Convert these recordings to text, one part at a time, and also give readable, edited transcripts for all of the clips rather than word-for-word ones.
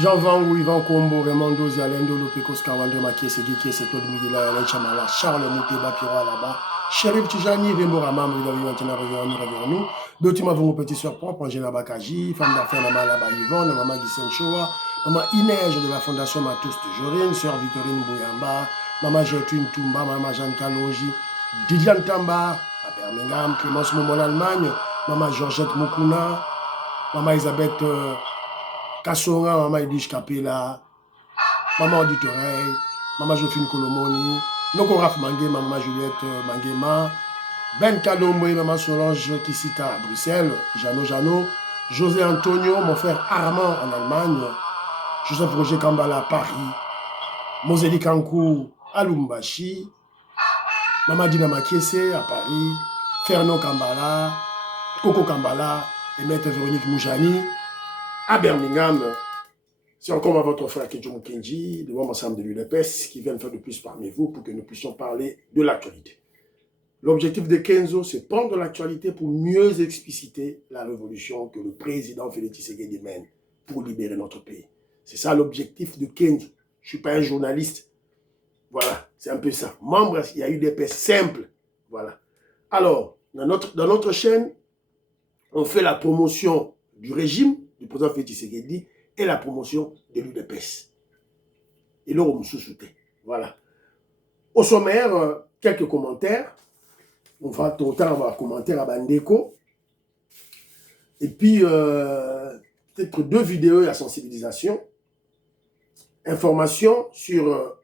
Jean Van Ivan Combo, Raymond Dozi, Alain Dolo, Pecos Kawandre, Makie, Segui, c'est Claude Miguel, Alain Chamala, Charles Mouteba, Piro là-bas, Chérif Tijani, Vembo Ramam, Vidavi, Antena, revenons-nous. Dotima, vos petits soeurs propres, Angela Bakaji, femme d'affaires, Maman Laba Yvonne, Maman Gissen Choa, Maman Inège de la Fondation Matos de Jorine, Sœur Victorine Bouyamba, Maman Gertrude Toumba, Maman Jeanne Kalonji, Didiane Tamba, à Birmingham, Clémence Momon Allemagne, Maman Georgette Moukouna, Maman Elisabeth Kassonga, Maman Edwige Kapela, Maman Auditoreille, Maman Jophine Kolomoni, Noko Raf Mangé, Maman Juliette Mangema, Ben Kadombe, Maman Solange Kisita à Bruxelles, Jano, José Antonio, mon frère Armand en Allemagne, Joseph Roger Kambala à Paris, Moseli Kankou à Lumbashi, Maman Dina Makiese à Paris, Fernand Kambala, Coco Kambala et Maître Véronique Moujani à Birmingham. C'est encore votre frère Kedjo Kenji, de l'ensemble de l'UDPS, qui vient faire de plus parmi vous pour que nous puissions parler de l'actualité. L'objectif de Kenzo, c'est prendre l'actualité pour mieux expliciter la révolution que le président Félix Tshisekedi mène pour libérer notre pays. C'est ça l'objectif de Kenzo. Je ne suis pas un journaliste. Voilà, c'est un peu ça. Membre, il y a UDPS simple. Voilà. Alors, dans notre chaîne, on fait la promotion du régime du président Félix Tshisekedi et la promotion de l'UDPS. Et là, on me sous-soutait. Voilà. Au sommaire, quelques commentaires. On va avoir un commentaire à Bandeko. Et puis, peut-être 2 vidéos à sensibilisation. Information sur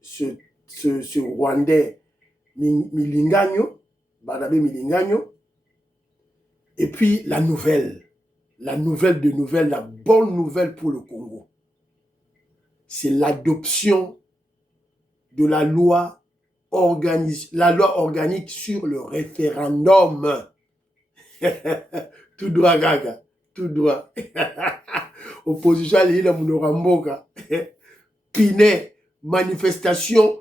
ce Rwandais Milingagno, Badabé Milingagno. Et puis, la nouvelle. La nouvelle de nouvelles, la bonne nouvelle pour le Congo. C'est l'adoption de la loi organique sur le référendum. Tout droit, gaga. Tout droit. Opposition à l'île Mounoramboka. Pinet, manifestation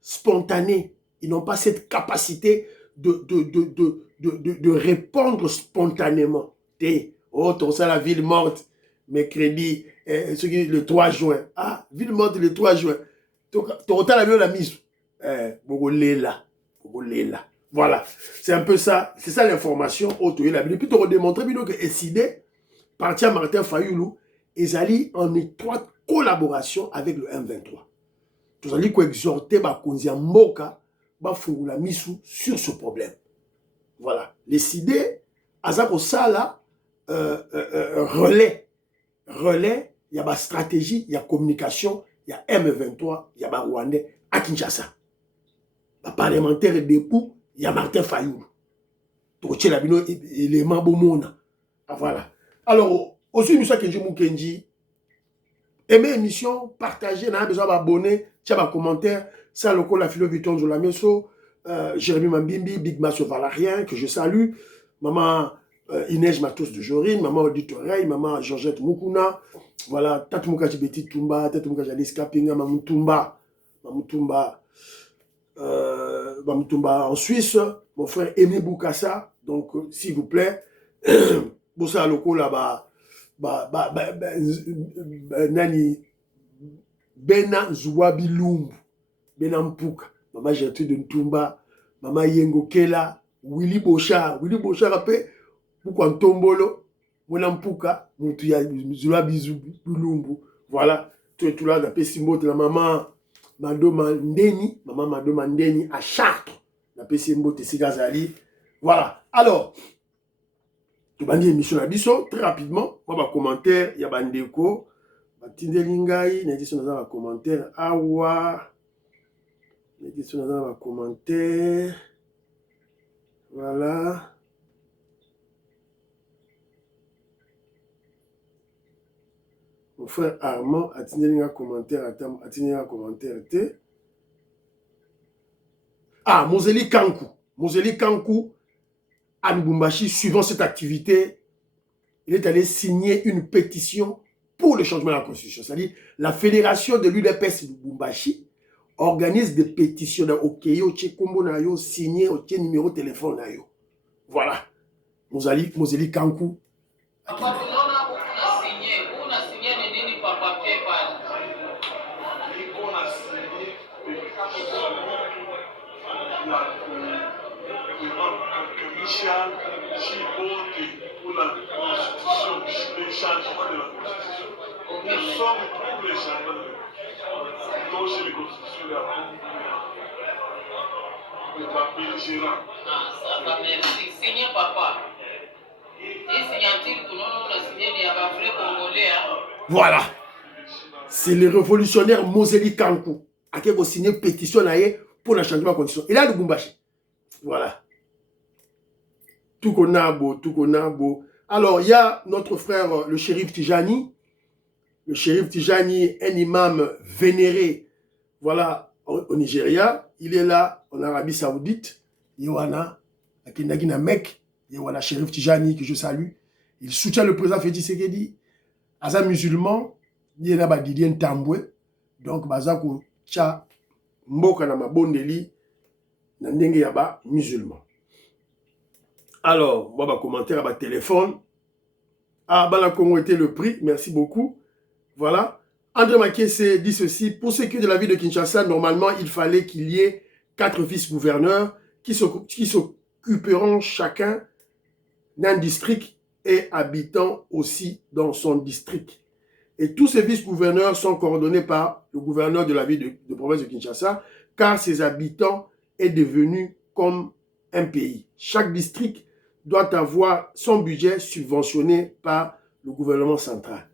spontanée. Ils n'ont pas cette capacité de répondre spontanément. Oh, ton ça, la ville morte, mercredi, le 3 juin. Ah, ville morte le 3 juin. Ton la vie, la mise. Voilà, c'est un peu ça. C'est ça l'information. Et puis, tu as démontré que SID, parti à Martin Fayoulou, ils allaient en étroite collaboration avec le M23. Tu as dit qu'exhorter Bakonzi Mboka, Bafungula Missou sur ce problème. Voilà. Les SID, Azako Sala, relais, il y a ma stratégie, il y a communication, il y a M23, il y a Rwandais à Kinshasa. Les parlementaires et dépôt, il y a Martin Fayoulou. Donc, il y a des éléments bomona. Voilà. Alors, aussi, nous sommes Kenji, aimez l'émission, partagez, on a besoin d'abonner, tiens, un commentaire, ça, le coup, la philo Viton Zolameso, Jérémy Mambimbi, Big Masso Valarien, que je salue, maman Inès Matos de Jorine, maman Auditoreille, maman Georgette Moukouna, voilà, Tatumouka Tibeti Tumba, Tatumouka Jalis Kapinga, Mamoutumba en Suisse, mon frère Aimé Boukassa, donc s'il vous plaît, Boussa Loko là-bas, Nani, Bena Zouabilumbu, Bena Mpouka, maman Gertrude Ntumba, maman Yengo Kela, Willy Bochard après, Pourquoi Ntombolo, Mona Mpouka, Moutuya Zouabilumbu, voilà, tout là, d'après Simbo de la maman. Mando Mandeni, maman Mando Mandeni à Chartres, la PCMBO Tessigazali. Voilà. Alors, tu vas dire émission à Bisso, très rapidement. Moi, ma commentaire, il y a Bandeko, Tindelingai, il y a un commentaire. Awa, il y a un commentaire. Voilà. Mon frère Armand a tenu un commentaire. Ah, Moseli Kankou, à Lubumbashi, suivant cette activité, il est allé signer une pétition pour le changement de la Constitution. C'est-à-dire, la fédération de l'UDPS Lubumbashi organise des pétitions au Keyo, Tchekombo Nayo, signé au numéro de téléphone Nayo. Voilà. Moseli Kankou. Michel Chibote pour la Constitution, les changements de la Constitution. Nous sommes pour les changements de la Constitution. Donc, chez les Constitutions, le papier gérant. Ah, ça va, merci. Signez papa. Et signature, tout le monde a signé, il y a un vrai Congolais. Voilà. C'est le révolutionnaire Moseli Kankou qui a signé une pétition pour le changement de constitution. Il a le Bumbashi. Voilà. Tout qu'on a beau, tout qu'on a beau. Alors, il y a notre frère, le shérif Tijani. Le shérif Tijani, un imam vénéré, voilà, au Nigeria. Il est là, en Arabie Saoudite. Yohana, à Kendagina Mek. Yohana, shérif Tijani, que je salue. Il soutient le président Félix Tshisekedi. Aza musulman, il est là, Didien Tamboué. Donc, Bazako, Tcha, Mboka na Mabondeli, Nandenge Yaba, musulman. Alors, moi, commentaire à ma téléphone. Ah, Bala Congo était le prix, merci beaucoup. Voilà. André Makiese dit ceci. Pour ce qui est de la ville de Kinshasa, normalement, il fallait qu'il y ait 4 vice-gouverneurs qui s'occuperont chacun d'un district et habitant aussi dans son district. Et tous ces vice-gouverneurs sont coordonnés par le gouverneur de la ville de province de Kinshasa, car ses habitants est devenu comme un pays. Chaque district doit avoir son budget subventionné par le gouvernement central.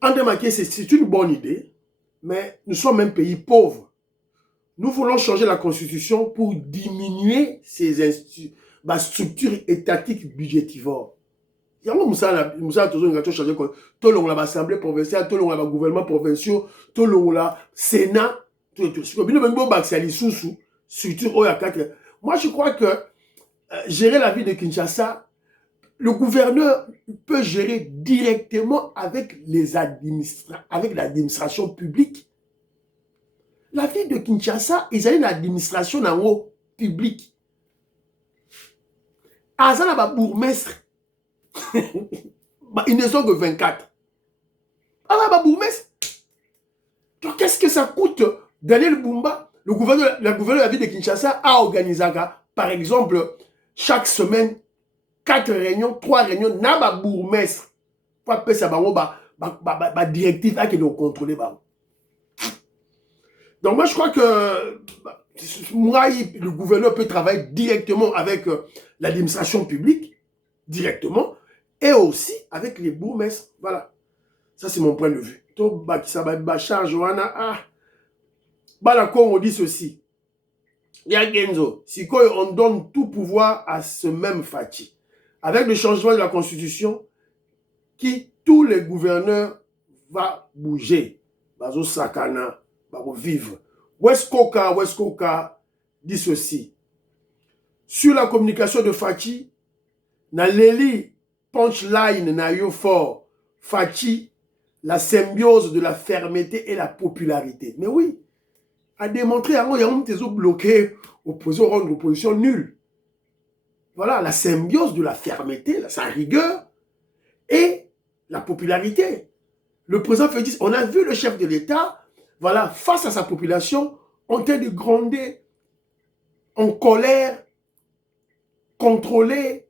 André Makiese, c'est une bonne idée, mais nous sommes un pays pauvre. Nous voulons changer la constitution pour diminuer ces structures étatiques budgétivores. Il y a changer tout le l'assemblée provinciale, tout le gouvernement provincial, tout le Sénat, tout. Moi, je crois que gérer la ville de Kinshasa, le gouverneur peut gérer directement avec l'administration publique. La ville de Kinshasa, ils ont une administration publique. Azana ba bourgmestre. Ils ne sont que 24. Azana ba bourgmestre. Donc, qu'est-ce que ça coûte Daniel Bumba, le gouverneur de la ville de Kinshasa, a organisé, par exemple, chaque semaine, 4 réunions, 3 réunions, n'a pas bourgmestre. Pour appeler ça, directive qui doit contrôler. Donc, moi, je crois que le gouverneur peut travailler directement avec l'administration publique, directement, et aussi avec les bourgmestres. Voilà. Ça, c'est mon point de vue. On dit ceci. Si on donne tout pouvoir à ce même Fachi, avec le changement de la constitution, tous les gouverneurs vont bouger, vont sakana, vont vivre. West Coca dit ceci. Sur la communication de Fachi, na leli punchline na yo fort, Fachi, la symbiose de la fermeté et la popularité. Mais oui, a démontré, il y a un des bloqué, opposé, rendre l'opposition nulle. Voilà, la symbiose de la fermeté, sa rigueur et la popularité. Le président Félix, on a vu le chef de l'État, voilà, face à sa population, en train de gronder, en colère, contrôler,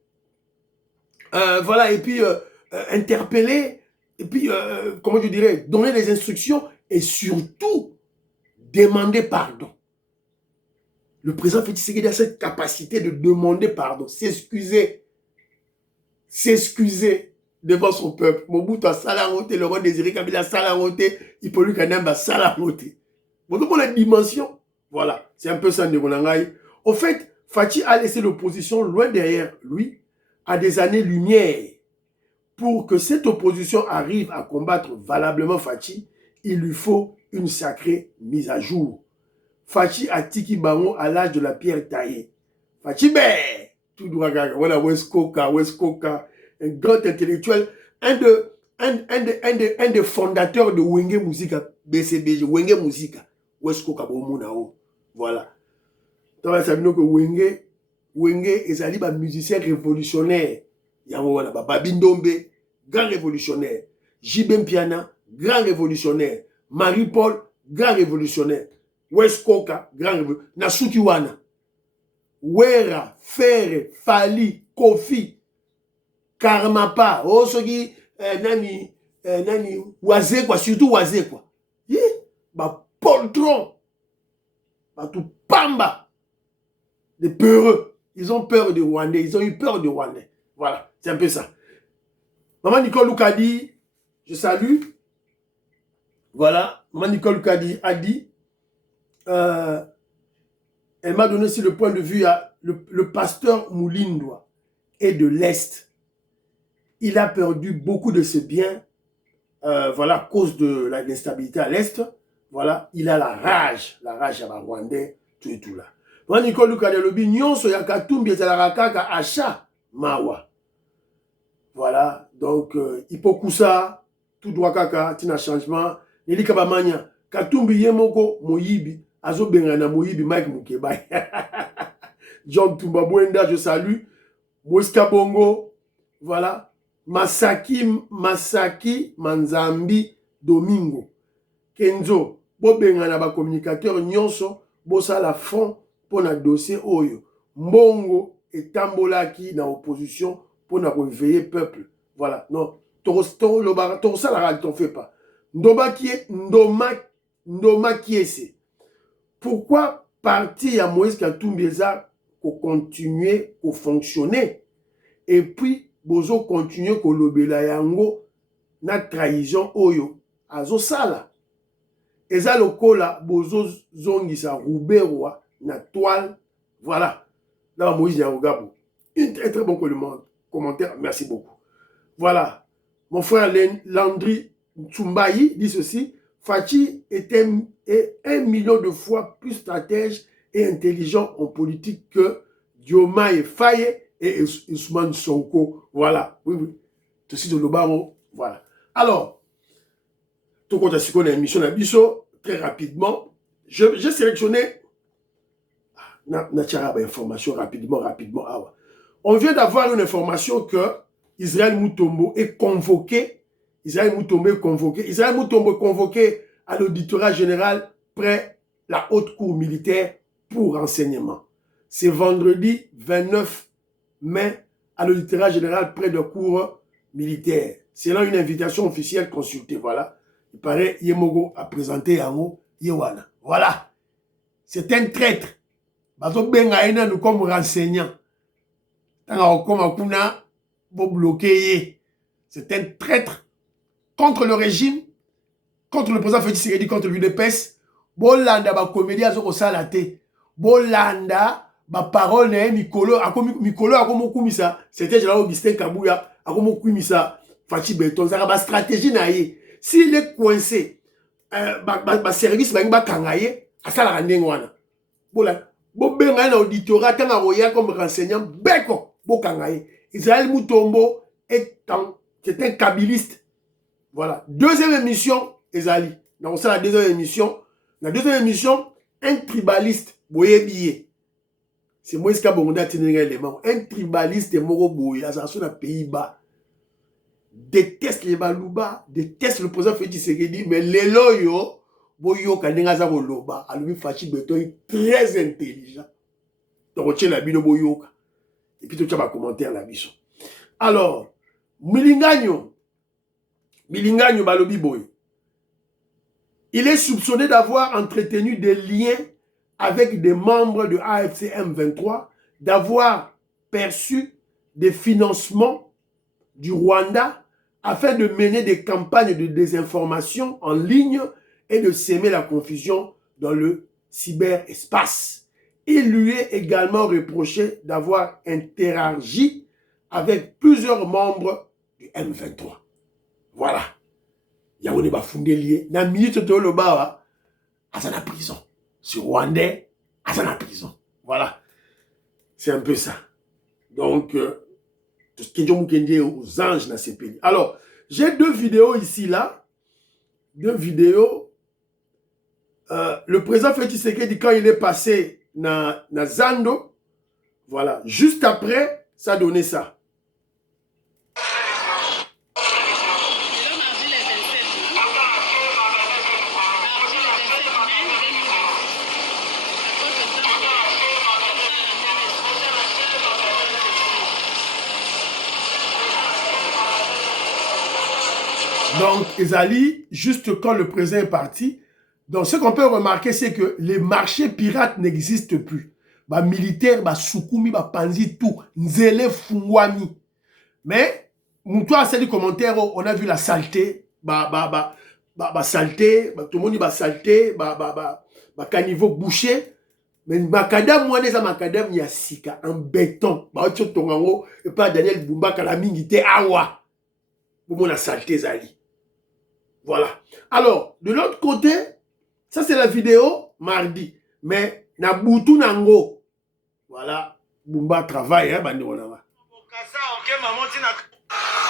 voilà, et puis interpeller, et puis, comment je dirais, donner des instructions et surtout demander pardon. Le président Félix Tshisekedi a cette capacité de demander pardon, s'excuser devant son peuple. Mobutu a salaroté, le roi Désiré Kabila a salaroté, Hippolyte Kanamba a salaroté. Vous voyez la dimension? Voilà, c'est un peu ça, Ndegonangaï. Au fait, Fachi a laissé l'opposition loin derrière lui, à des années-lumière. Pour que cette opposition arrive à combattre valablement Fachi, il lui faut une sacrée mise à jour. Fachi a tiki bango à l'âge de la pierre taillée. Fachi, tout droit, voilà, West Coca, un grand intellectuel, un des fondateurs de Wenge Musica, BCBG, Wenge Musica, West Coca, voilà. Donc, ça veut dire que Wenge est un musicien révolutionnaire. Babindombe, grand révolutionnaire. Jibem Piana, grand révolutionnaire. Marie-Paul, grand révolutionnaire. West Coca, grand révolutionnaire. Nasuki Wana. Wera, Ferre, Fali, Kofi, Karmapa, oh, ce qui, nani, Oisé, quoi, surtout Oisé, quoi. Bah, poltron, bah, tout pamba, des peureux. Ils ont peur de Rwandais, ils ont eu peur de Rwandais. Voilà, c'est un peu ça. Maman Nicole Loukadi, je salue. Voilà, Maman Nicole Loukadi a dit, elle m'a donné aussi le point de vue à le pasteur Moulindwa est de l'Est. Il a perdu beaucoup de ses biens, voilà, à cause de l'instabilité à l'Est. Voilà, il a la rage à la Rwandais, tout et tout là. Maman Nicole Loukadi a dit, nyonso ya katumbi ezalaka kaka achat mawa. Voilà, donc, Hipokusa, tout droit kaka, tina changement, Neli Kabamanya, Katumbi Yemoko, Moyibi, Azo Bengana Moyibi, Mike Mukeba. John Tumbabwenda, je salue. Mouska Bongo, voilà. Masaki Manzambi Domingo. Kenzo, Bo Bengana ba communicateur nyonso, Bosa la fond pour na dossier Oyo. Mbongo et Tambolaki na opposition. Pour nous réveiller peuple. Voilà. Non. Tout ça, la radio, t'en fait pas. Ndoma qui est c'est. Pourquoi partir à Moïse Katumbi pour continuer, pour fonctionner, et puis, bozo continuer pour lobela yango, na trahison oyo, azo sala. Et ça, le kola, bozo zongi sa rouberwa, na toile, voilà. Là, Moïse Yangabo. Un très bon commentaire, merci beaucoup. Voilà. Mon frère Landry Tsumbayi dit ceci. Fachi est 1 million de fois plus stratège et intelligent en politique que Diomaye Faye et Ousmane Sonko. Voilà. Oui, oui. Tout de suite, le baron. Voilà. Alors, tout compte à ce qu'on a émission à Bisso, très rapidement, j'ai sélectionné information rapidement. On vient d'avoir une information que Israël Mutombo est convoqué. Israël Mutombo est convoqué à l'auditorat général près la haute cour militaire pour renseignement. C'est vendredi 29 mai à l'auditorat général près de la cour militaire. Selon une invitation officielle consultée. Voilà. Il paraît Yemogo a présenté Yango Yewana. Voilà. C'est un traître. Bazo benga nous comme renseignant. C'est un traître contre le régime, contre le président Félix Tshisekedi, contre l'UDPS. Bolanda ba comédie azo ko salate. Bolanda ba parole ne Mikolo akomo kumisa. C'était Général Augustin Kabouya akomo kumisa Fachi Beton. Ça ba stratégie na ye. S'il est coincé, ba service ba kangaye asala randeng wana. Bola bo benga na auditorat tanga roya comme renseignant beko. Israël Mutombo c'est un kabiliste. Voilà. Deuxième émission, Ezali. Donc, c'est la deuxième émission. La deuxième émission, un tribaliste, Boye Biye. C'est Moïse Kabonda Tinenga élément. Un tribaliste de Moro Boye, à la Pays-Bas. Déteste les Balouba, déteste le président Félix Tshisekedi, mais les loyo, Boyo Kanengaza Loba, à lui Fachi Beton, très intelligent. Donc, on tient la bino Boyoka. Et puis, tu as un commentaire là-bas. Alors, Milinganyo Balobi Boy, il est soupçonné d'avoir entretenu des liens avec des membres de AFC M23, d'avoir perçu des financements du Rwanda afin de mener des campagnes de désinformation en ligne et de s'aimer la confusion dans le cyberespace. Il lui est également reproché d'avoir interagi avec plusieurs membres du M23. Voilà. Yaoune Bafundelier, dans la minute de l'Obawa, à sa prison. Sur Rwandais, à sa prison. Voilà. C'est un peu ça. Donc, tout ce qui est aux anges dans ces pays. Alors, j'ai deux vidéos ici, là. Deux vidéos. Le président Félix Tshisekedi, quand il est passé na Zando, voilà, juste après, ça donnait ça. Donc, Ezali, juste quand le président est parti, donc ce qu'on peut remarquer, c'est que les marchés pirates n'existent plus. Bah, militaires, bah, Soukoumi, bah, Panzi, tout, Nzele, Fungwami. Mais, Moutoua, c'est les commentaires, on a vu la saleté, saleté, tout le monde dit saleté, caniveau bouché. Mais macadam, moi, les macadam, il y a sika, en béton. Bah, tu tongango, et pas Daniel Bumba, Kalamingité, awa. Pour moi, la saleté, Zali. Voilà. Alors, de l'autre côté, ça c'est la vidéo mardi. Mais, na boutou nango. Voilà. Bumba travaille, hein, bandi wana.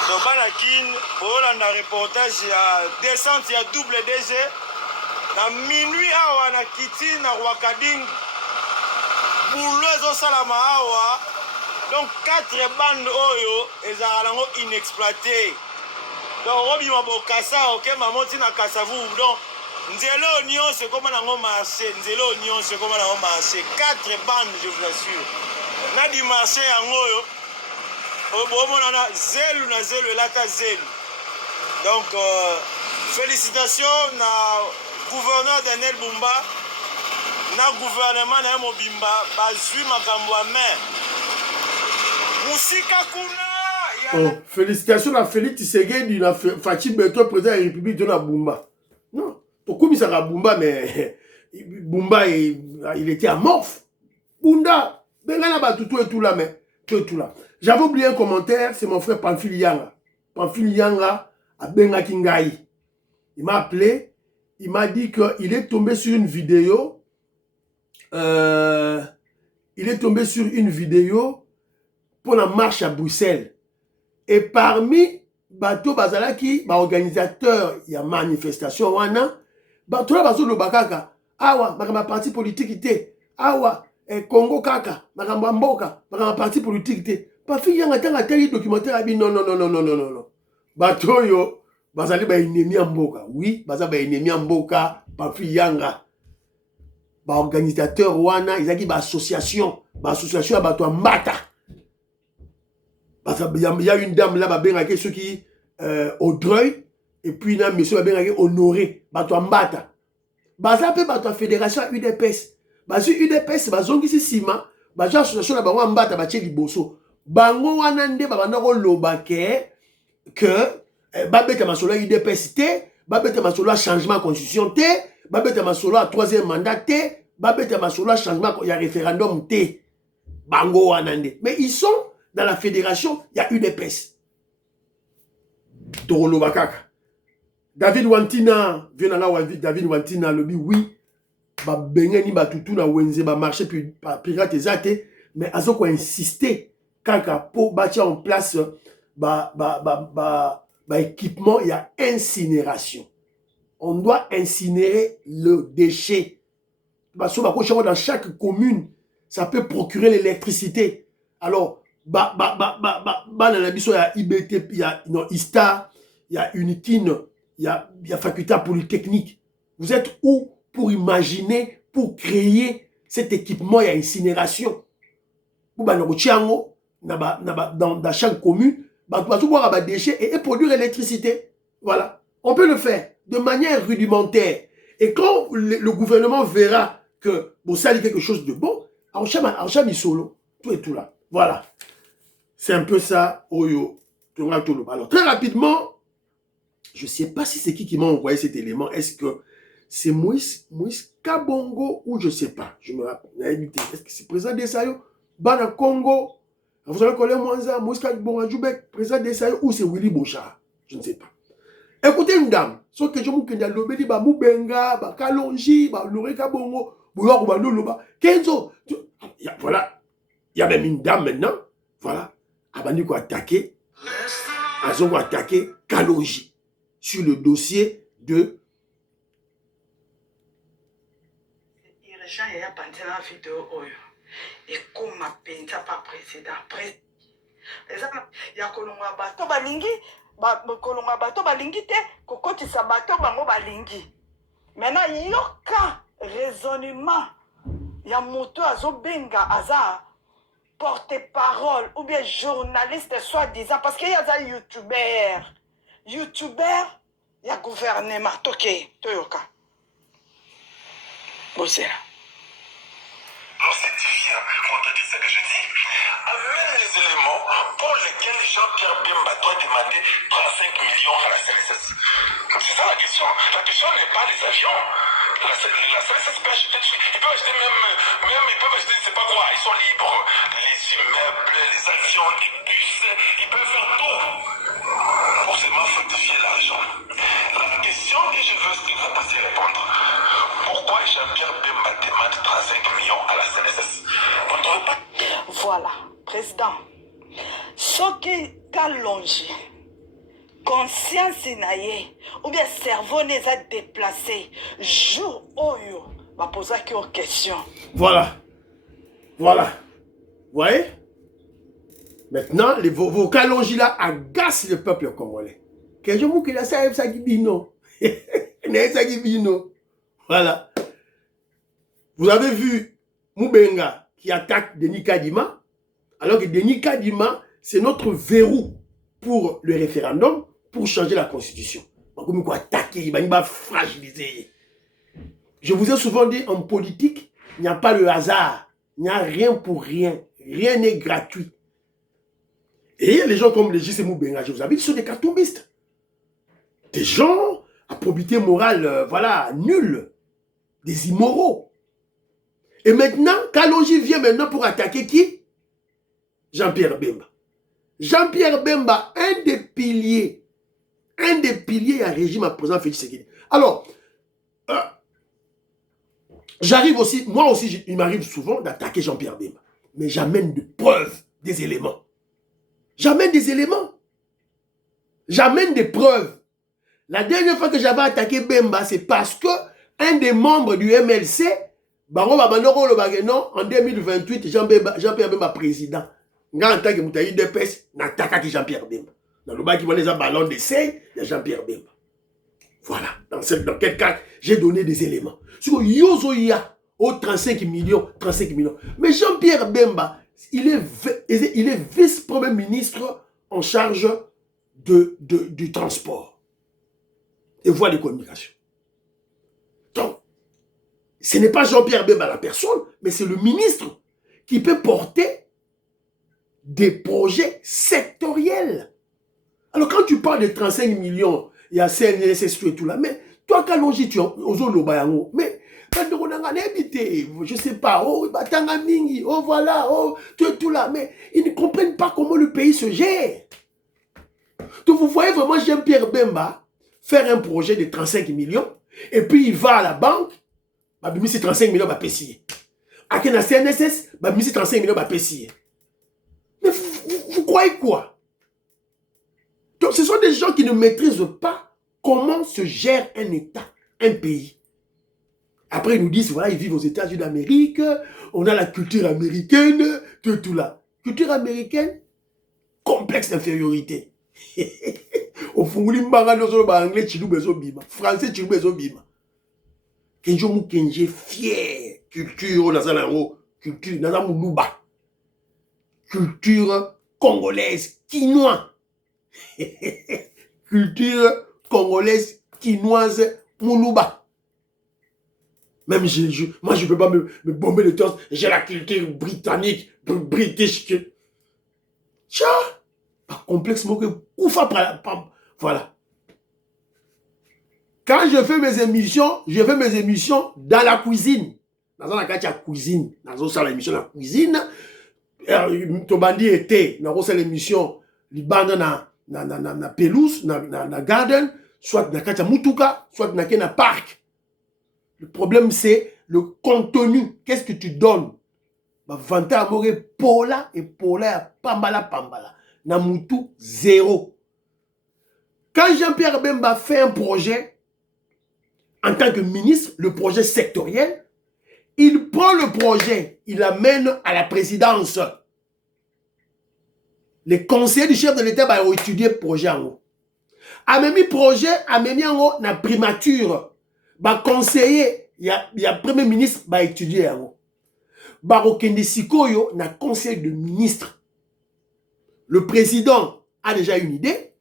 Donc, Banakin, voilà un reportage, il y a descente, il y a double DG. Na minuit, awa, na kiti, na wakading. Bouleuse au salama, awa. Donc, 4 bandes oyo, et zarango inexploitées. Donc, Robi Mabokassa, ok, Mamoti na Kassavou. Donc, Nzelo Oignon, c'est comment on marché. Nzelo Oignon, c'est comment on marché. 4 bandes, je vous assure. Na di marché en oyo. Obomona zelu na zelu elaka zelu. Donc félicitations na gouverneur Daniel Bumba na gouvernement na Mobimba bazui makambo a main. Musika kuna oh, félicitations à Félix Tshisekedi na Fachi Beto président de la République de la Bumba. Non, comme ça a Bumba mais Bumba il était amorphe. Bunda bengana ba tout et tout là mais tout là. J'avais oublié un commentaire, c'est mon frère Pamphile Yanga. Pamphile Yanga a benga Kingai. Il m'a appelé, il m'a dit qu'il est tombé sur une vidéo. Il est tombé sur une vidéo pour la marche à Bruxelles. Et parmi Bato Bazalaki, organisateur, il y a manifestation wana, Bato la Bazo Lobakaka, awa, ma parti politique ité, awa, Congo kaka, ma mboka, ma parti politique ité. Pafi yanga tanga teli documentaire abi non. Bato yo bazali ba ennemi mboka. Oui, bazali ba ennemi mboka, pafi yanga. Ba organisateur wana, izaki ba association à bato mbata. Parce qu'il y a une dame là ba benga ceux qui Audrey et puis na monsieur ba benga Honoré, bato mbata. Baza pe bato fédération UDPS. Bazu UDPS bazongi si sima, bazo association na bango mbata ba tche liboso. Bango wana nde babanda ko loba que babeta masolo UDPS te, babeta masolo changement constitution te, babeta masolo troisième mandat te, babeta masolo changement ya référendum te. Bango wana nde. Mais ils sont dans la fédération, il y a UDPS. Toro kaka. David Wantina, David Wantina lobi oui, ba bengeni ba tutu na wenze ba marché pirate ezate, mais azoko insister kaka pour bâtir en place équipement, il y a incinération. On doit incinérer le déchet. Dans chaque commune, ça peut procurer l'électricité. Alors, il y a IBT, il y a ISTA, il y a Unitine, il y a Faculté Polytechnique. Vous êtes où pour imaginer, pour créer cet équipement, il y a incinération. Dans chaque commune, boire des déchets et produire l'électricité. Voilà. On peut le faire de manière rudimentaire. Et quand le gouvernement verra que ça dit quelque chose de bon, en cham solo, tout et tout là. Voilà. C'est un peu ça, Oyo. Alors, très rapidement, je ne sais pas si c'est qui m'a envoyé cet élément. Est-ce que c'est Moïse Kabongo ou je ne sais pas. Je me rappelle. Est-ce que c'est président de Sayo? Bana Congo. Vous allez connaître Mwanza, Moïse Kabongo, président de Sayo ou c'est Willy Bochard? Je ne sais pas. Écoutez une dame. Sauf que je me dis que Moubenga, Kalonji, Loré Kabongo, Bouyor, Loloba, Kenzo. Voilà. Il y a même une dame maintenant. Voilà. Abani ko attaqué. Ils ont attaqué Kalonji sur le dossier de. Urgent, il y a pas de vidéo. Et comme ma peinture pas précédent. Il y a Kolonga Bato Balingi. Kolonga Bato Balingi te. Kokoti sa bato bango balingi. Maintenant, il y a aucun raisonnement. Il y a moto azo benga aza porte-parole ou bien journaliste soi-disant parce qu'il y a des youtubeurs ya gouvernement toke toyoka bosela. Non, c'est difficile. Contredit ce que je dis. Amène les éléments pour lesquels Jean-Pierre Bemba doit demander 35 millions à la CNSS. C'est ça la question. La question n'est pas les avions. La CNSS peut acheter, ils peuvent acheter même ils peuvent acheter, c'est pas quoi, ils sont libres. Les immeubles, les avions, les bus, ils peuvent faire tout. Forcément, fructifier l'argent. La question que je veux aussi répondre, pourquoi Jean-Pierre Bemba demande 35 millions à la CNSS? Vous ne trouvez pas? Voilà, président. Soki Kalonji, conscience naye, ou bien cerveau n'est à déplacer, jour oyo, va poser une question. Voilà. Voilà. Vous voyez? Maintenant, vos Kalonji là agacent le peuple congolais. Que je vous qu'il a ça, ça qui bino. Ça qui bino. Voilà. Vous avez vu Moubenga qui attaque Denis Kadima, alors que Denis Kadima, c'est notre verrou pour le référendum, pour changer la constitution. Il va attaquer, il va fragiliser. Je vous ai souvent dit, en politique, il n'y a pas le hasard. Il n'y a rien pour rien. Rien n'est gratuit. Et il y a les gens comme les JC Moubenga, je vous avais dit, sont des cartoumbistes. Des gens à probité morale, voilà, nulle. Des immoraux. Et maintenant, Kalonji vient maintenant pour attaquer qui? Jean-Pierre Bemba. Jean-Pierre Bemba, un des piliers à régime à présent Félix Tshisekedi. Alors, j'arrive aussi, moi aussi, il m'arrive souvent d'attaquer Jean-Pierre Bemba. Mais j'amène des preuves, des éléments. J'amène des éléments. J'amène des preuves. La dernière fois que j'avais attaqué Bemba, c'est parce que un des membres du MLC, en 2028, Jean-Pierre Bemba président. En tant que Moutaï DPS, n'attaque Jean-Pierre Bemba. Dans le bas qui va les ballons d'essai, il y a Jean-Pierre Bemba. Voilà. Dans quel cas, j'ai donné des éléments. Sur Yozoya, au 35 millions. Mais Jean-Pierre Bemba, il est vice-premier ministre en charge du transport et voies de communication. Donc, ce n'est pas Jean-Pierre Bemba la personne, mais c'est le ministre qui peut porter des projets sectoriels. Alors quand tu parles de 35 millions, il y a CNSS et tout là, mais toi Kalonji, tu es aux Lobayango, mais je sais pas, oh, Batangamingi, oh voilà, oh, tout là, mais ils ne comprennent pas comment le pays se gère. Donc vous voyez vraiment Jean-Pierre Bemba faire un projet de 35 millions, et puis il va à la banque, bah, c'est 35 millions, bah, payer. À la CNSS, bah, c'est 35 millions, bah, payer. Mais vous croyez quoi? Donc, ce sont des gens qui ne maîtrisent pas comment se gère un État, un pays. Après, ils nous disent, voilà, ils vivent aux États-Unis d'Amérique, on a la culture américaine, tout là. Culture américaine, complexe d'infériorité. Au fond, vous anglais, français, Kenjo Moukenje, fier, culture, culture, culture congolaise, quinois. Culture congolaise, quinoise, Moulouba. Même moi, je ne peux pas me bomber le torse. J'ai la culture britannique, british. Tiens, pas complexe, voilà. Quand je fais mes émissions dans la cuisine. Dans la cuisine. Dans la cuisine. Tobandi était dans l'émission Liban na pelouse, na garden, soit na kacha mutuka, soit na parc. Le problème c'est le contenu. Qu'est-ce que tu donnes? Vanta amore pola et pola pambala. Na mutu zéro. Quand Jean-Pierre Bemba fait un projet en tant que ministre, le projet sectoriel, il prend le projet, il l'amène à la présidence. Les conseillers du chef de l'État vont étudier le projet en haut. A même projet, a même en haut, na primature. Ba conseiller, il y a premier ministre va étudier en haut. Ba okende sikoyo na conseil de ministre. Le président a déjà une idée,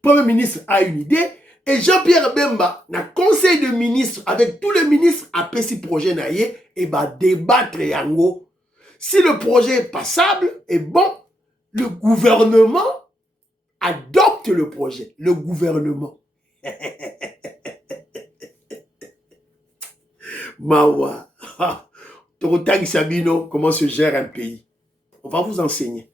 premier ministre a une idée, Et Jean-Pierre Bemba, dans le conseil de ministres, avec tous les ministres, a fait ce projet et va débattre yango. Si le projet est passable et bon, le gouvernement adopte le projet. Le gouvernement. Mawa. Torotang Sabino, comment se gère un pays. On va vous enseigner.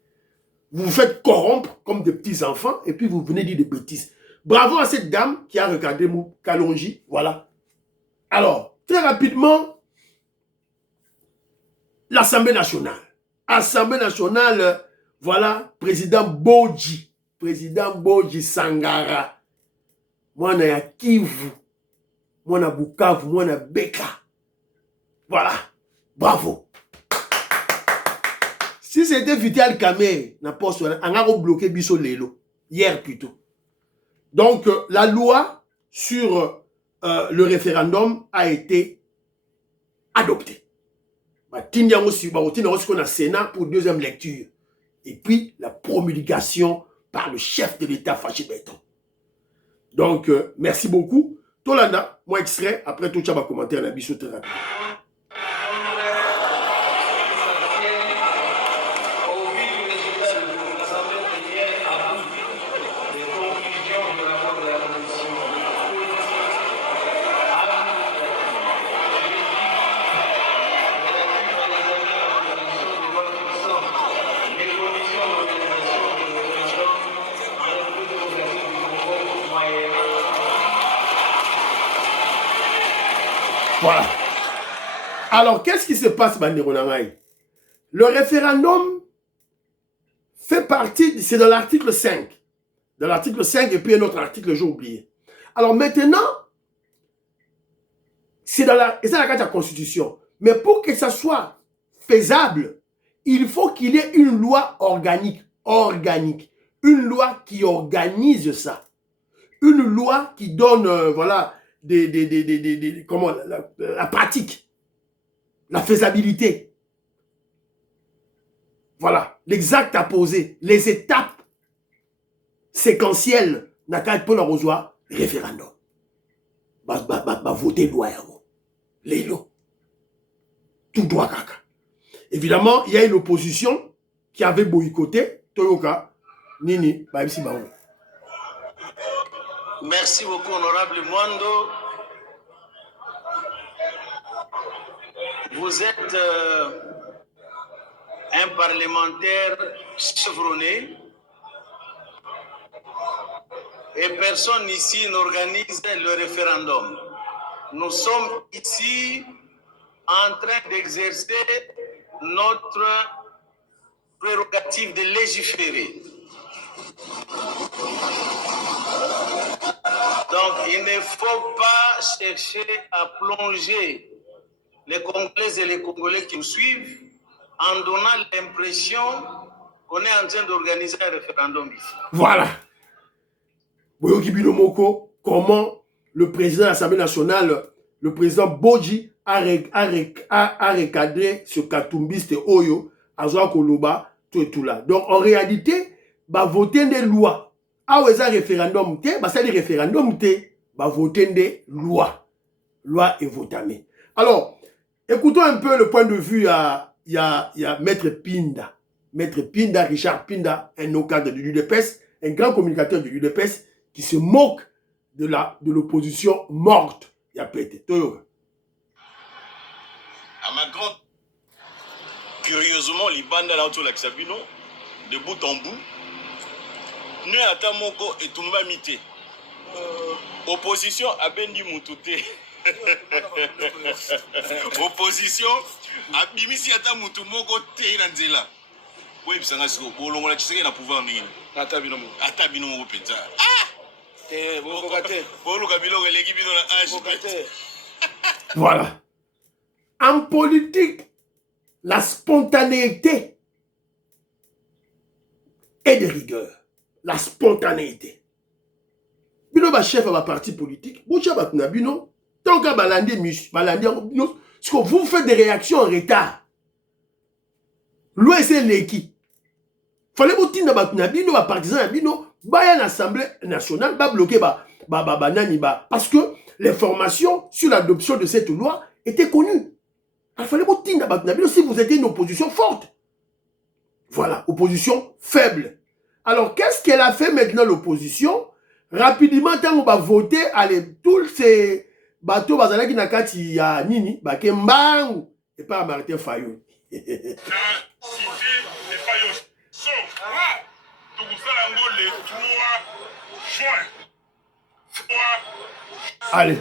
Vous vous faites corrompre comme des petits enfants et puis vous venez dire des bêtises. Bravo à cette dame qui a regardé mon Kalonji. Voilà. Alors, très rapidement, l'Assemblée nationale. Assemblée nationale, voilà, président Bodji. Président Bodji Sangara. Moi, on a Kivu. Moi, on a Bukavu. Moi, on a Beka. Voilà. Bravo. Si c'était Vital Kamé, on a bloqué Bisso Lelo. Hier plutôt. Donc, la loi sur le référendum a été adoptée. On a Sénat pour deuxième lecture. Et puis, la promulgation par le chef de l'État, Fachi Beton. Donc, merci beaucoup. Tolanda, moi extrait, après tout, tu vas commenter un abisso très rapide. Voilà. Alors, qu'est-ce qui se passe, Bandironangaï? Le référendum fait partie, c'est dans l'article 5. Dans l'article 5 et puis un autre article, j'ai oublié. Alors maintenant, c'est dans la carte de la Constitution. Mais pour que ça soit faisable, il faut qu'il y ait une loi organique. Une loi qui organise ça. Une loi qui donne, voilà, comment, la pratique, la faisabilité. Voilà, l'exact à poser, les étapes séquentielles n'a qu'à être pour le rejoindre référendum. Voter loi, les lois. Tout droit caca. Évidemment, il y a une opposition qui avait boycotté Toyoka, Nini, Baïsi Baou. Merci beaucoup, honorable Mwando. Vous êtes un parlementaire chevronné et personne ici n'organise le référendum. Nous sommes ici en train d'exercer notre prérogative de légiférer. Donc, il ne faut pas chercher à plonger les Congolais et les Congolais qui nous suivent en donnant l'impression qu'on est en train d'organiser un référendum ici. Voilà. Boyoki Binomoko, comment le président de l'Assemblée nationale, le président Bodji, a recadré ce katumbiste Oyo, Azoa Koloba, tout et tout là. Donc, en réalité, va voter des lois. Ah ouais, ça référendum, ça des référendums, va voter des lois. Loi et votamé. Alors, écoutons un peu le point de vue, il y a Maître Pinda. Maître Pinda, Richard Pinda, un cadre de l'UDPS, un grand communicateur de l'UDPS, qui se moque de l'opposition morte. Il y a pété. À ma grande... Curieusement, les bandes là autour de Sabino, de bout en bout, nous atamoko et tumba mité. Opposition a bendi mutute. Opposition a bimisi ata mutu moko te na nzela. Boy bisanga siko bolongola kiseke na pouvoir nini. Ata bino moko penza. Ah! Voilà. En politique, la spontanéité est de rigueur. La spontanéité. Bino ba chef à parti politique, boucha ba bino, tant que balandi parce que vous faites des réactions en retard. L'OSC l'équipe. Fallait vous dire ba bino ba partisan bino Baya l'Assemblée nationale va bloquer parce que l'information sur l'adoption de cette loi était connue. Il fallait si vous étiez une opposition forte. Voilà, opposition faible. Alors, qu'est-ce qu'elle a fait maintenant, l'opposition? Rapidement, quand on va voter, allez, tous ces bateaux, bazalaki nakati ya nini, bake mbangu, et pas Martin Fayou. Allez.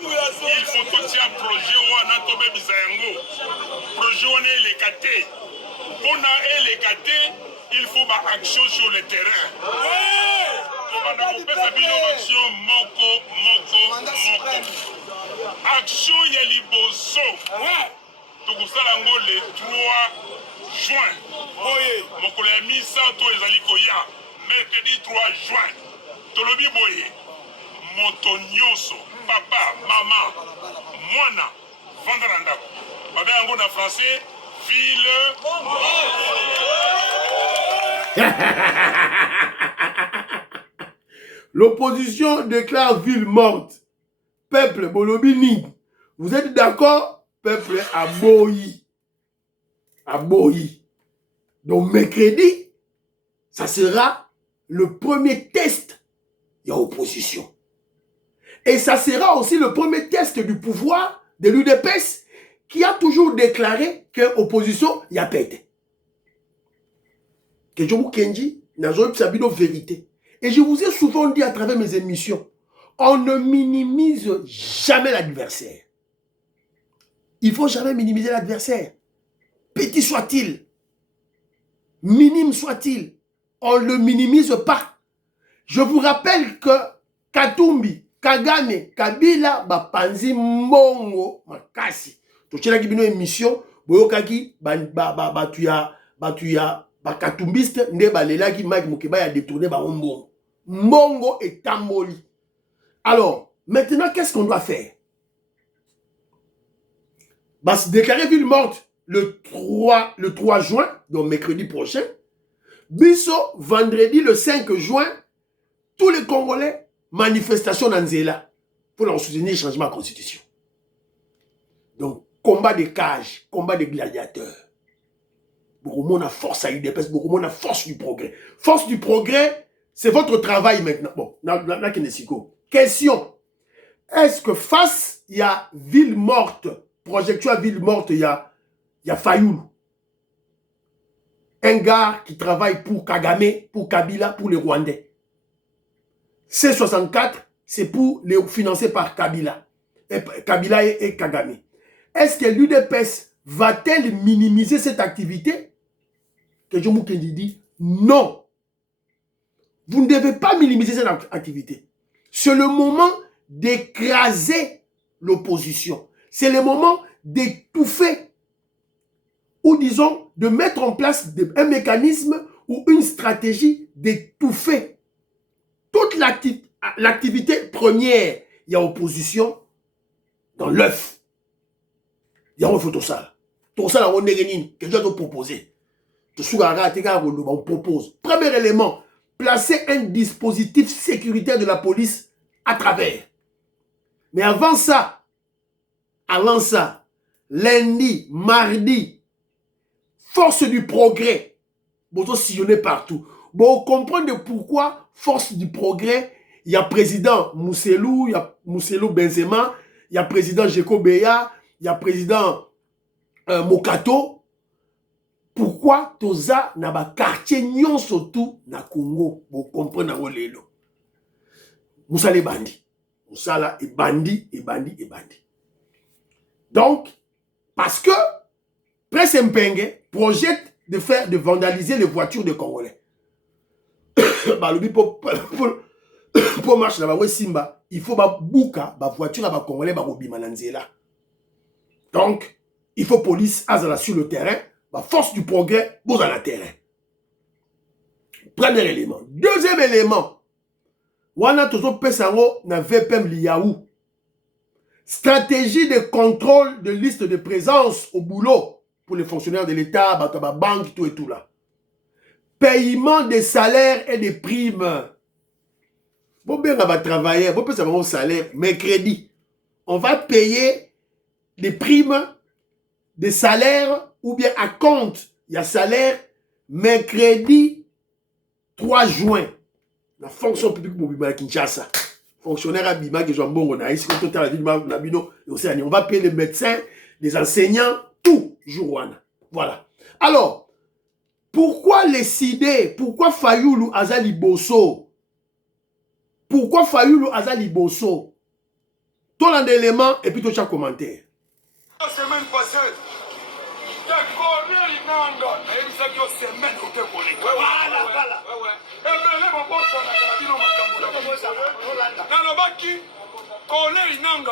Il faut que un projet ou un atome bisayango. Projet ou un élécaté. Pour un élécaté, il faut une action sur le terrain. Action moko. Action ya liboso. Tokusalango le 3 juin. Mokolo ya misa to ezali koya. Mercredi 3 juin. Tolobi boye. Moto nyonso, papa, maman, mwana, vendre ndako. Babe yango na français, ville. L'opposition déclare ville morte. Peuple Bolobini. Vous êtes d'accord? Peuple aboyi. Aboyi. Donc mercredi, ça sera le premier test de l'opposition. Et ça sera aussi le premier test du pouvoir de l'UDPS qui a toujours déclaré que l'opposition y a pété. Que je vous dis, n'a jamais vérité. Et je vous ai souvent dit à travers mes émissions, on ne minimise jamais l'adversaire. Il ne faut jamais minimiser l'adversaire. Petit soit-il, minime soit-il, on ne le minimise pas. Je vous rappelle que Katumbi, Kagame, Kabila, Bapanzi, Mongo, Makasi. Tochela bino émission, boyokaki, batuya, bakatumbiste, nde balelaki, Mike Mukeba a détourné Mbongo. Mbongo et Tamboli. Alors, maintenant, qu'est-ce qu'on doit faire? Se déclarer ville morte le 3 juin, donc mercredi prochain. Biso, vendredi le 5 juin, tous les Congolais, manifestation dans Nzela pour leur soutenir le changement de la constitution. Donc, combat de cages, combat de gladiateurs. Beaucoup de force à UDPS, beaucoup de force du progrès. Force du progrès, c'est votre travail maintenant. Bon, là, question. Est-ce que face, il y a ville morte, projection à ville morte, il y a Fayoulou. Un gars qui travaille pour Kagame, pour Kabila, pour les Rwandais. C64, c'est pour les financer par Kabila. Kabila et Kagame. Est-ce que l'UDPS va-t-elle minimiser cette activité? Que je vous dis non. Vous ne devez pas minimiser cette activité. C'est le moment d'écraser l'opposition. C'est le moment d'étouffer ou disons de mettre en place un mécanisme ou une stratégie d'étouffer toute l'activité première. Il y a opposition dans l'œuf. Il y a un photo ça. Tout ça, on est que je dois proposer. On propose. Premier élément, placer un dispositif sécuritaire de la police à travers. Mais avant ça, lundi, mardi, force du progrès, vous sillonner partout. Vous comprenez pourquoi force du progrès, il y a président Mousselou, il y a Mousselou Benzema, il y a président Jeko Beya, il y a président Mokato. Pourquoi toza na ba quartier nyon surtout na Congo, vous comprenez na lelo. Moussala bandi. Moussala et bandi. Donc, parce que Presse Mpenge projette de vandaliser les voitures des Congolais. Pour marcher là bas Simba, il faut ba bouka ba voiture ba Congolais ba robima na nzela. Donc, il faut police azala sur le terrain. La force du progrès, vous en la terrain. Premier élément. Deuxième élément. Wana tozo pesango na VPM Liaou. Stratégie de contrôle de liste de présence au boulot pour les fonctionnaires de l'État, Bataba Banque, tout et tout là. paiement des salaires et des primes. Bon, bien, on va travailler, bon, peut savoir au salaire, mercredi. On va payer des primes, des salaires, ou bien à compte, il y a salaire, mercredi 3 juin. La fonction publique pour Bima Kinshasa. Fonctionnaire à Bima qui joue un bon, on a ici, on va payer les médecins, les enseignants, tout, Jourouana. Voilà. Alors, pourquoi les CID, pourquoi Fayoulou Azali Bosso? Pourquoi Fayoulou Azali Bosso? Tout un élément et puis tout un commentaire. La semaine passée, il y a connu une langue. Et il s'est dit que semaine où tu es connu. Voilà. Et bien, les bons sont là, ils n'ont pas dans le bac qui connaît une langue,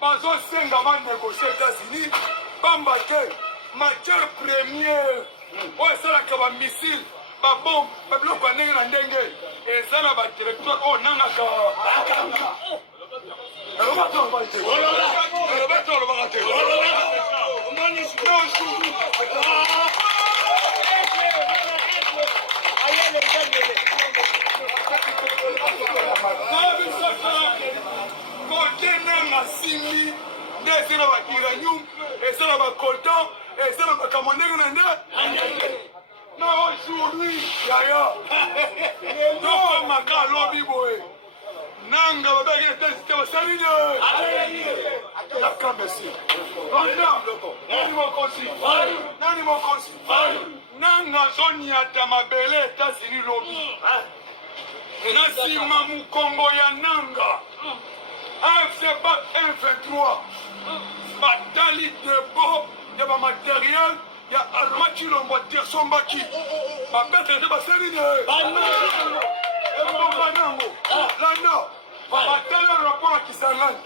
pas au sein de négocier aux États-Unis, Bambaké, matière première. Ouais, c'est là qu'il y a un missile, un bombe, un bloc à Nengue. Et ça là, le directeur, oh, Nangaka. Aujourd'hui, Yaya, non, ma car lobby boy. Nanga, va bien tester au salut. La camessi. Nani mo konsi. Nanga zoni ata mabele États-Unis lobby. Nasi mamu Congo ya Nanga. AFC BAC 123. Batali de beau, de ma matériel. Il y a Armati Lombo Tiersombaki. Ma bête est de Basseline. Lana. Batali le rapport à Kisangani.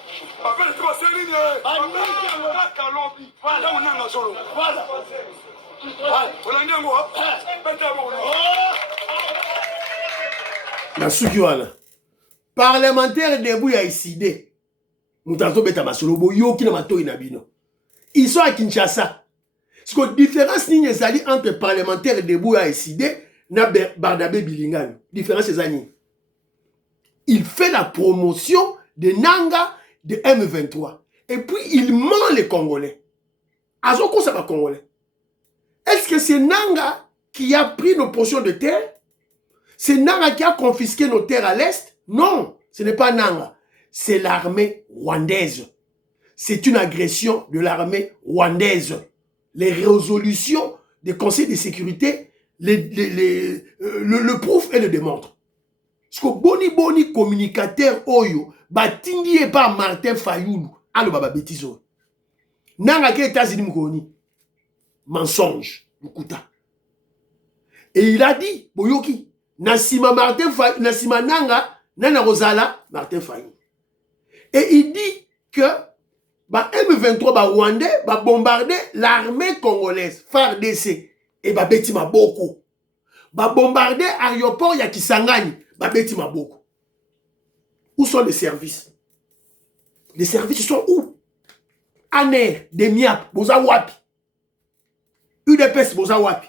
Ma bête est de Basseline. Ma bête est de Kalobi. Là où on a solo. Voilà. La Sukiwana. Parlementaire debout ya ICD. Moutanto beta masolobo yo ki na mato inabino. Ils sont à Kinshasa. Ce que différence ni ezali entre parlementaire debout ya ICD na Barnabé Bilingani. Différence ezali. Il fait la promotion de Nanga de M23 et puis il ment les Congolais. Azoko ça va Congolais. Est-ce que c'est Nanga qui a pris nos portions de terre? C'est Nanga qui a confisqué nos terres à l'est? Non, ce n'est pas Nanga. C'est l'armée rwandaise. C'est une agression de l'armée rwandaise. Les résolutions du Conseil de sécurité le prouvent et le démontrent. Parce que boni communicateur oyo, batindi par Martin Fayoulou, alo baba bêtiso. Nanga qui est États-Unis mkoni. Mensonge, Lukuta. Et il a dit, Boyoki, Nassima Martin Fayoulou, Nassima Nanga, Nana Rosala, Martin Fayoulou. Et il dit que M23 Rwandais va bombarder l'armée congolaise, FARDC, et va bêtima beaucoup. Va bombarder l'aéroport Yakisangani, va bêtima beaucoup. Où sont les services? Les services sont où? Aner, Demiap, Bozawapi. UDPS, Bozawapi.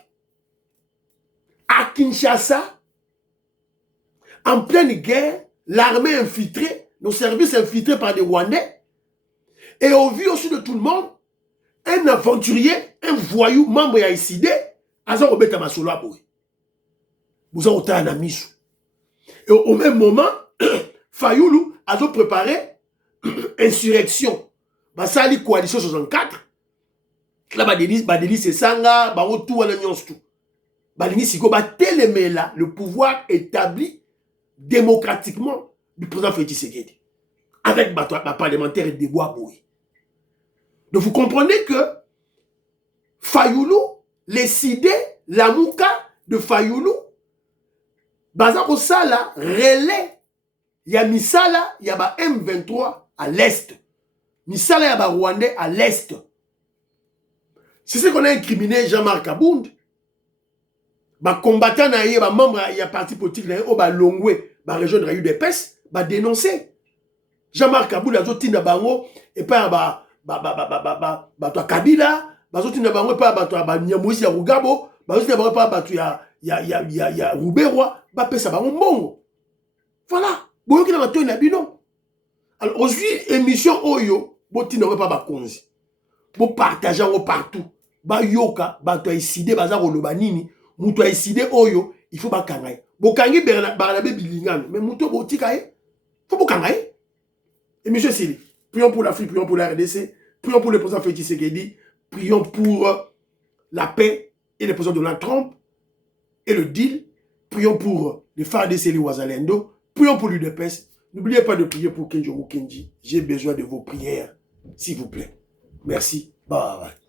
À Kinshasa, en pleine guerre, l'armée infiltrée, nos services infiltrés par des Rwandais, et au vu aussi de tout le monde, un aventurier, un voyou, membre de ICD, Azar Obeta Masolo Aboui. Vous avez un ami. Et au même moment, Fayoulou a préparé insurrection. Basali coalition 64. Là, Badeli Sesanga, Barotou, Alanyonstou. Badeli Siko, Télémela, le pouvoir établi démocratiquement du président Félix Tshisekedi. Avec ma parlementaire de Bois-Boué. Donc vous comprenez que Fayoulou, les CID, la Mouka de Fayoulou, Bazako Sala, relais, il y a Misala, il y a M23 à l'est. Misala, il y a Rwandais à l'est. C'est ce qu'on a incriminé Jean-Marc Abound. Combattant, il y a membre, il y a parti politique, il y a Longwe, la région de UDPS, dénoncer. Jean-Marc Abound a dit Bango, et pas Kabila, Bazotina Bango, pas Nyamouisi à Rugabo, Bazotina Bango, pas ya Rouberwa, ba pesa ba mbongo. Voilà. Boyoki na bato na bino. Alors aujourd'hui émission oyo botina pas ba konzi. Bo partager ngo partout. Ba yoka ba to décider baza ko loba nini, muto a décider oyo, il faut ba kangai. Bo kangi Barnabé Bilingano, mais muto botika e. Faut bo kangai. Émission Sili. Prions pour l'Afrique, prions pour la RDC, prions pour le président Félix Tshisekedi, prions pour la paix et le président Donald Trump et le deal. Prions pour les FARDC et les Ouazalendo. Prions pour l'UDPS. N'oubliez pas de prier pour Kenjo Kenji. J'ai besoin de vos prières, s'il vous plaît. Merci. Bye bye.